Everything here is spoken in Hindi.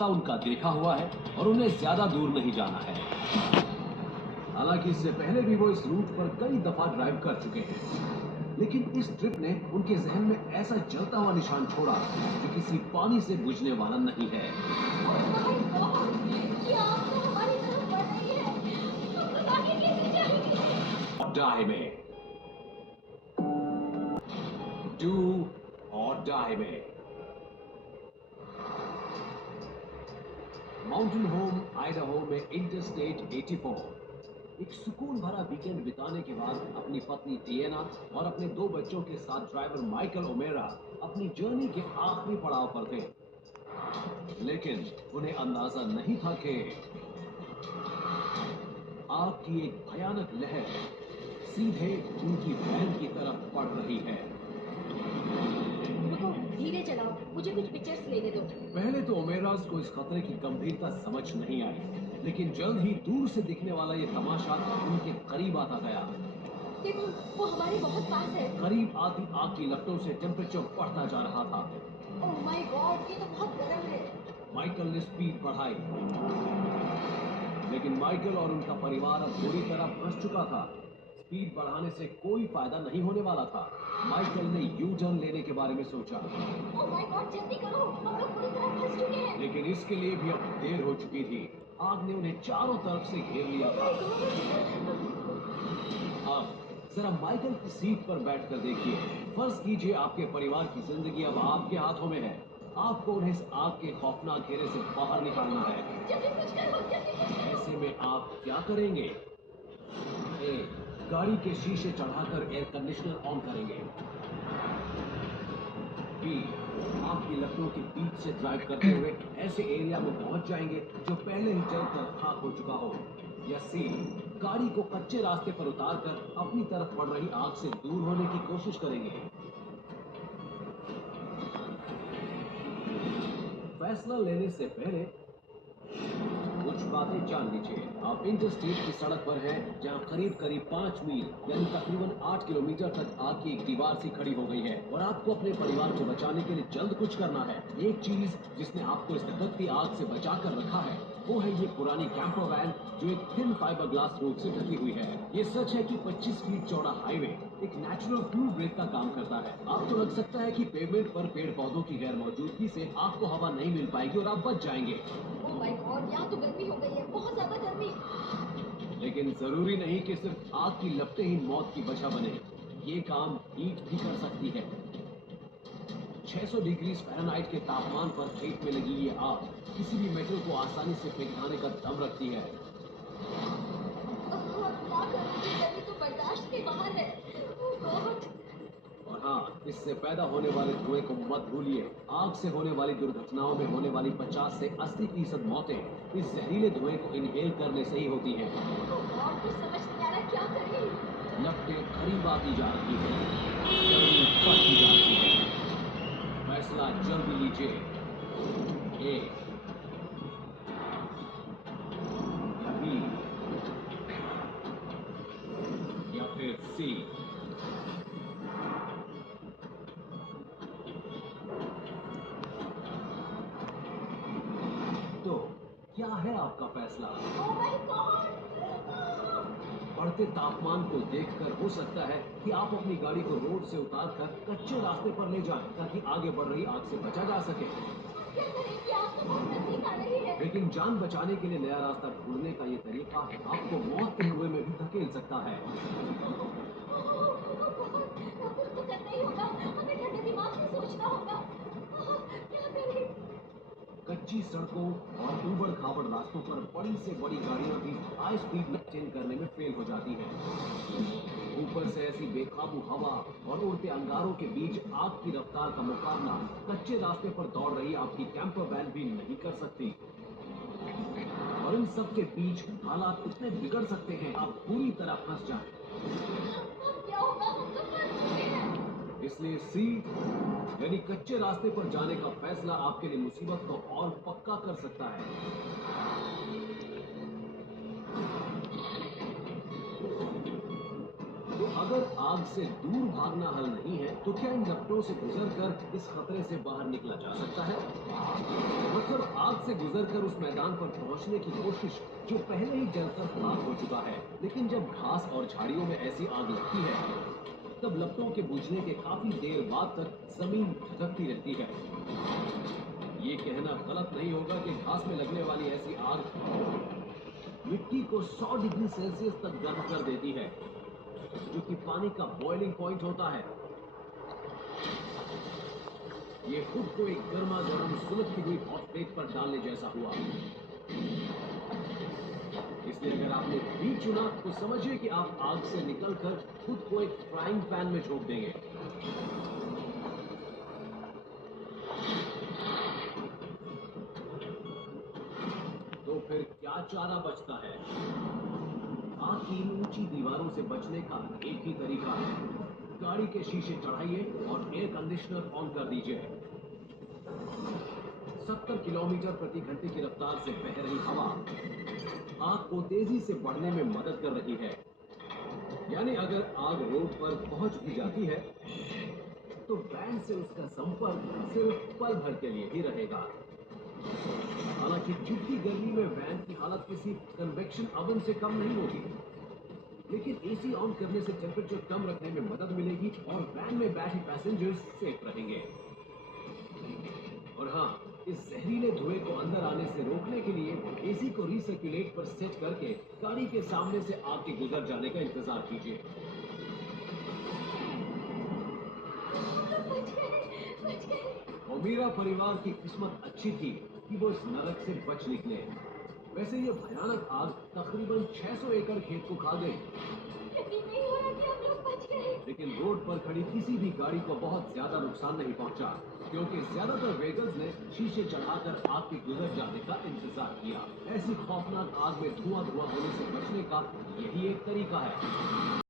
रास्ता उनका देखा हुआ है और उन्हें ज्यादा दूर नहीं जाना है। हालांकि इससे पहले भी वो इस रूट पर कई दफा ड्राइव कर चुके हैं, लेकिन इस ट्रिप ने उनके जहन में ऐसा जलता हुआ निशान छोड़ा जो किसी पानी से बुझने वाला नहीं है। डाई में, डू और डाई में। माउंटेन होम आइडाहो में इंटरस्टेट 84। एक सुकून भरा वीकेंड बिताने के बाद अपनी पत्नी टिएना और अपने 2 बच्चों के साथ ड्राइवर माइकल ओमेरा अपनी जर्नी के आखिरी पड़ाव पर थे, लेकिन उन्हें अंदाजा नहीं था कि आग की एक भयानक लहर सीधे उनकी वैन की तरफ पड़ रही है। रुको, धीरे चलाओ, मुझे कुछ पिक्चर्स लेने दो। पहले तो ओमेरास को इस खतरे की गंभीरता समझ नहीं आई, लेकिन जल्द ही दूर से दिखने वाला ये तमाशा उनके करीब आता गया। देखो, वो हमारे बहुत पास है। करीब आती आग की लपटों से टेम्परेचर बढ़ता जा रहा था। ओह माय गॉड, ये तो बहुत गर्म है। माइकल ने स्पीड बढ़ाई, लेकिन माइकल और उनका परिवार अब पूरी तरह फंस चुका था। स्पीड बढ़ाने से कोई फायदा नहीं होने वाला था। माइकल ने यू टर्न लेने के बारे में सोचा। ओह माय गॉड, जल्दी करो, हम लोग पूरी तरह फंस चुके हैं। लेकिन इसके लिए भी अब देर हो चुकी थी। आग ने उन्हें चारों तरफ से घेर लिया था। अब जरा माइकल की सीट पर बैठकर देखिए। फर्ज कीजिए आपके परिवार की जिंदगी अब आपके हाथों में है। आपको उन्हें इस आग के खौफनाक घेरे से बाहर निकालना है। जल्दी कुछ करो, जल्दी कुछ करो। ऐसे में आप क्या करेंगे? ए, गाड़ी के शीशे चढ़ाकर एयर कंडीशनर ऑन करेंगे। बी, आपकी लपटों के बीच से ड्राइव करते हुए ऐसे एरिया में पहुंच जाएंगे जो पहले ही जलकर खाक हो चुका हो। या सी, गाड़ी को कच्चे रास्ते पर उतारकर अपनी तरफ बढ़ रही आग से दूर होने की कोशिश करेंगे। फैसला लेने से पहले कुछ बातें जान लीजिए। आप इंटरस्टेट की सड़क पर हैं, जहां करीब करीब 5 मील यानी तकरीबन 8 किलोमीटर तक आग की एक दीवार सी खड़ी हो गई है और आपको अपने परिवार को बचाने के लिए जल्द कुछ करना है। एक चीज जिसने आपको इस भड़कती आग से बचा कर रखा है वो है ये पुरानी कैंपर वैन जो एक थिन फाइबर ग्लास रूफ से ढकी हुई है। ये सच है कि 25 फीट चौड़ा हाईवे एक नेचुरल फ्यूल ब्रेक का काम करता है। आपको लग सकता है कि पेवमेंट पर पेड़ पौधों की गैर मौजूदगी से आपको हवा नहीं मिल पाएगी और आप बच जाएंगे। ओह माय गॉड, यहाँ तो गर्मी हो गई है, बहुत ज्यादा गर्मी। लेकिन जरूरी नहीं कि सिर्फ आग की लपटें ही मौत की वजह बने। ये काम हीट भी कर सकती है। 600 डिग्री फ़ारेनहाइट के तापमान पर खेत में लगी ये आग किसी भी मेटल को आसानी से पिघलाने का दम रखती है। क्या करूँ, गर्मी तो बर्दाश्त के बाहर है। ओह गॉड। और हाँ, इससे पैदा होने वाले धुएं को मत भूलिए। आग से होने वाली दुर्घटनाओं में होने वाली 50 से 80% मौतें इस जहरीले धुएं को इनहेल करने से ही होती हैं। ओह गॉड, कुछ समझ नहीं आ रहा, क्या करें? लपटें करीब आती जा रही हैं, गर्मी बढ़ती जा रही है। फैसला जल्दी लीजिए। ए या बी या फिर सी। तो क्या है आपका फैसला? Oh my God. बढ़ते तापमान को देखकर हो सकता है कि आप अपनी गाड़ी को रोड से उतारकर कच्चे रास्ते पर ले जाएं ताकि आगे बढ़ रही आग से बचा जा सके। क्या करें, कि आग तो बहुत नजदीक आ रही है। लेकिन जान बचाने के लिए नया रास्ता ढूंढने का ये तरीका आपको मौत के कुएं में भी धकेल सकता है। कुछ तो करना ही होगा, हमें ठंडे दिमाग से सोचना होगा। क्या करें? कच्ची सड़कों और ऊबड़ खाबड़ रास्तों पर बड़ी से बड़ी गाड़ियां भी हाई स्पीड मेंटेन करने में फेल हो जाती हैं। ऊपर से ऐसी बेकाबू हवा और उड़ते अंगारों के बीच आग की रफ्तार का मुकाबला कच्चे रास्ते पर दौड़ रही आपकी कैंपर वैन भी नहीं कर सकती। और इन सब के बीच हालात इतने बिगड़ सकते हैं आप पूरी तरह फंस जाएं। अब क्या होगा, हम तो फंस चुके हैं। इसलिए सी यानी कच्चे रास्ते पर जाने का फैसला आपके लिए मुसीबत को और पक्का कर सकता है। अगर आग से दूर भागना हल नहीं है तो क्या इन लपटों से गुजरकर इस खतरे से बाहर निकला जा सकता है? मतलब आग आग से गुजरकर उस मैदान पर पहुंचने की कोशिश जो पहले ही जलकर खाक हो चुका है। लेकिन जब घास और झाड़ियों में ऐसी आग लगती है तब लपटों के बुझने के काफी देर बाद तक जमीन धधकती रहती है। ये कहना गलत नहीं होगा कि घास में लगने वाली ऐसी आग मिट्टी को 100 डिग्री सेल्सियस तक गर्म कर देती है, जो कि पानी का बॉइलिंग पॉइंट होता है। ये खुद को एक गर्मा गर्म सुलगती हुई हॉट प्लेट पर डालने जैसा हुआ। इसलिए अगर आपने भी चुना तो समझिए कि आप आग से निकलकर खुद को एक फ्राइंग पैन में झोंक देंगे। तो फिर क्या चारा बचता है? आग की इन ऊंची दीवारों से बचने का एक ही तरीका है, गाड़ी के शीशे चढ़ाइए और एयर कंडीशनर ऑन कर दीजिए। 70 किलोमीटर प्रति घंटे की रफ्तार से बह रही हवा आग को तेजी से बढ़ने में मदद कर रही है। यानी अगर आग रोड पर पहुंच भी जाती है तो वैन से उसका संपर्क सिर्फ पल भर के लिए ही रहेगा। हालांकि चुभती गर्मी में वैन की हालत किसी कन्वेक्शन ओवन से कम नहीं होगी, लेकिन एसी ऑन करने से टेम्परेचर कम रखने में मदद मिलेगी और वैन में बैठे पैसेंजर्स सेफ रहेंगे। और हाँ, इस जहरीले धुएं को अंदर आने से रोकने के लिए एसी को रीसर्कुलेट पर सेट करके गाड़ी के सामने से आग के गुजर जाने का इंतजार कीजिए। बच गए। और मेरा परिवार की किस्मत अच्छी थी कि वो इस नरक से बच निकले। वैसे ये भयानक आग तकरीबन 600 एकड़ खेत को खा गई, यकीन नहीं हो रहा कि हम लोग बच गए। लेकिन रोड पर खड़ी किसी भी गाड़ी को बहुत ज्यादा नुकसान नहीं पहुंचा, क्योंकि ज्यादातर व्हीकल्स ने शीशे चढ़ाकर आग के गुजर जाने का इंतजार किया। ऐसी खौफनाक आग में धुआं होने से बचने का यही एक तरीका है।